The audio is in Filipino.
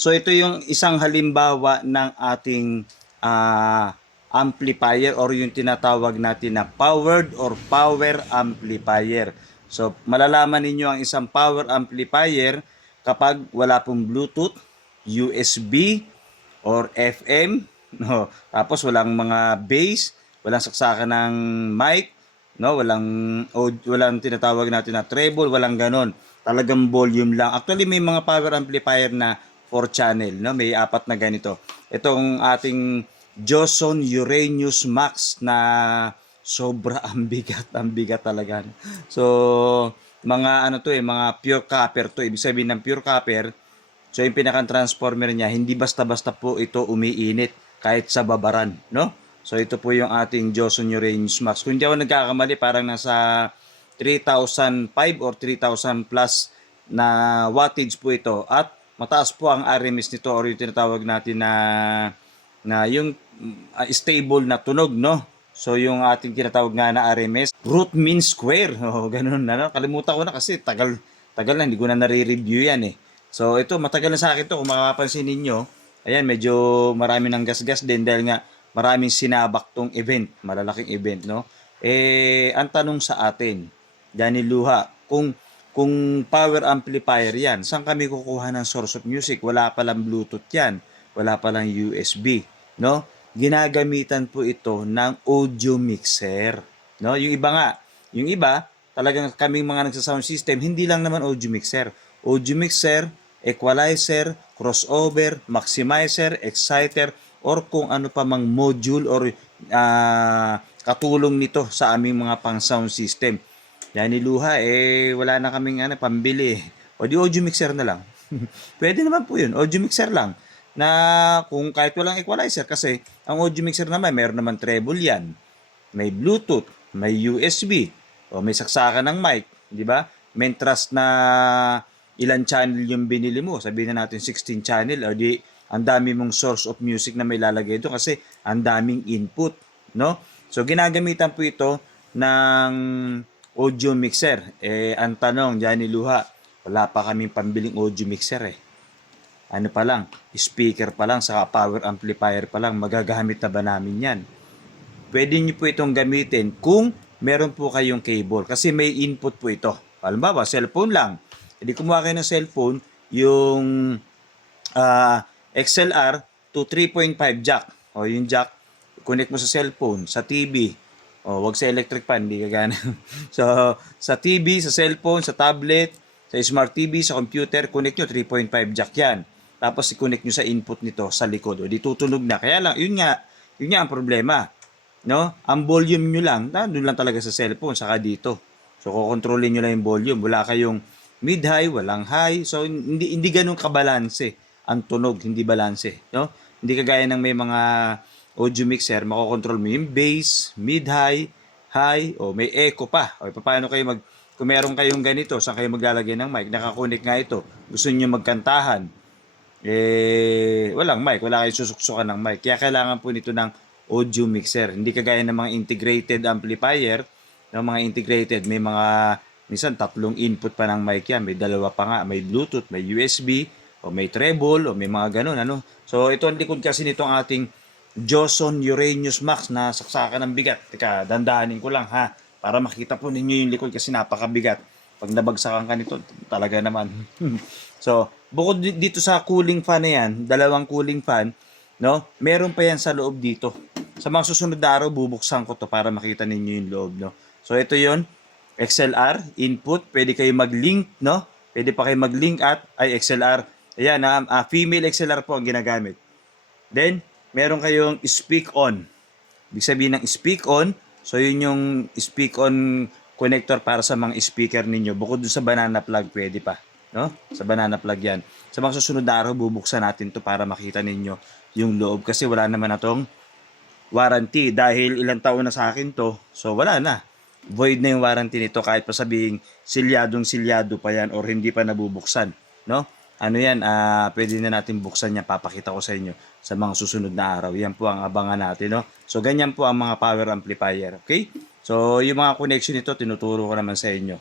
So ito yung isang halimbawa ng ating amplifier or yung tinatawag natin na powered or power amplifier. So malalaman ninyo ang isang power amplifier kapag wala pong Bluetooth, USB, or FM, no? Tapos walang mga bass, walang saksakan ng mic, no? Walang tinatawag natin na treble, walang ganon. Talagang volume lang. Actually may mga power amplifier na 4 channel, no? May 4 na ganito. Itong ating Joson Uranus Max na sobra ang bigat talaga. So, mga ano to mga pure copper to. Ibig sabihin ng pure copper, so yung pinaka-transformer niya, hindi basta-basta po ito umiinit kahit sa babaran, no? So ito po yung ating Joson Uranus Max. Kung hindi ako nagkakamali, parang nasa 3,005 or 3,000 plus na wattage po ito. At mataas po ang RMS nito or yung tinatawag natin na yung stable na tunog, no? So yung ating tinatawag nga na RMS, root mean square. Oh, ganun na, no? Kalimutan ko na kasi tagal na, hindi ko na nare-review yan eh. So ito, matagal na sa akin to. Kung makapansin ninyo, ayan, medyo marami ng gas-gas din dahil nga maraming sinabak tong event, malalaking event, no? Ang tanong sa atin, Danny Luha, kung power amplifier yan, saan kami kukuha ng source of music? Wala palang Bluetooth yan, wala palang USB, no? Ginagamitan po ito ng audio mixer, no? Yung iba, talagang kaming mga nagsa-sound system, hindi lang naman audio mixer, equalizer, crossover, maximizer, exciter, or kung ano pa mang module or katulong nito sa aming mga pang sound system. Yan ni Luha, wala na kaming pambili. O di audio mixer na lang. Pwede naman po yun, audio mixer lang. Na kung kahit walang equalizer, kasi ang audio mixer naman, mayroon naman treble yan. May Bluetooth, may USB, o may saksakan ng mic, di ba? Mentras na ilan channel yung binili mo, sabihin na natin 16 channel, o di ang dami mong source of music na may lalagay doon kasi ang daming input, no? So ginagamitan po ito ng audio mixer. Ang tanong, Johnny Luha, wala pa kaming pambiling audio mixer eh. Ano pa lang, speaker pa lang, saka power amplifier pa lang, magagamit na ba namin yan? Pwede nyo po itong gamitin kung meron po kayong cable kasi may input po ito. Halimbawa, cellphone lang. Hindi kumuha kayo ng cellphone, yung XLR to 3.5 jack. O yung jack, connect mo sa cellphone, sa TV. O wag sa electric fan, hindi kagana. So, sa TV, sa cellphone, sa tablet, sa smart TV, sa computer, connect nyo 3.5 jack yan. Tapos i-connect nyo sa input nito sa likod. O di tutunog na. Kaya lang, yun nga ang problema. No? Ang volume nyo lang, doon lang talaga sa cellphone, saka dito. So, kukontrolin nyo lang yung volume. Wala kayong mid-high, walang high. So, hindi ganun kabalanse ang tunog, hindi balanse. No? Hindi kagaya ng may mga audio mixer, makokontrol mo yung bass, mid-high, high, o may echo pa. O paano kayo kung meron kayong ganito, saan kayo maglalagay ng mic? Nakakunik nga ito. Gusto niyo magkantahan. Walang mic, wala kayong susuksukan ng mic. Kaya kailangan po nito ng audio mixer. Hindi kagaya ng mga integrated amplifier, ng mga integrated, may mga minsan 3 input pa ng mic yan, may 2 pa nga, may Bluetooth, may USB, o may treble, o may mga ganun, ano. So ito ang likod kasi nitong ating Joson Uranus Max na saksakan ng bigat. Teka, dandahanin ko lang ha, para makita po ninyo yung likod kasi napakabigat. Pag nabagsakan ka nito, talaga naman. So, bukod dito sa cooling fan na yan, 2 cooling fan, no? Meron pa yan sa loob dito. Sa mga susunod na araw, bubuksan ko to para makita ninyo yung loob, no? So, ito yon XLR, input, pwede kayo mag-link, no? Pwede pa kayo mag-link at, XLR, ayan, female XLR po ang ginagamit. Then, meron kayong speak on. Ibig sabihin ng speak on, so yun yung speak on connector para sa mga speaker ninyo. Bukod sa banana plug, pwede pa. No? Sa banana plug yan. Sa mga susunod na araw, bubuksan natin to para makita ninyo yung loob. Kasi wala naman na tong warranty. Dahil ilang taon na sa akin to, so wala na. Void na yung warranty nito kahit pa sabihing silyado pa yan or hindi pa nabubuksan. No? Ano yan, pwede na natin buksan yan. Papakita ko sa inyo sa mga susunod na araw. Yan po ang abangan natin. No? So, ganyan po ang mga power amplifier. Okay? So, yung mga connection nito, tinuturo ko naman sa inyo.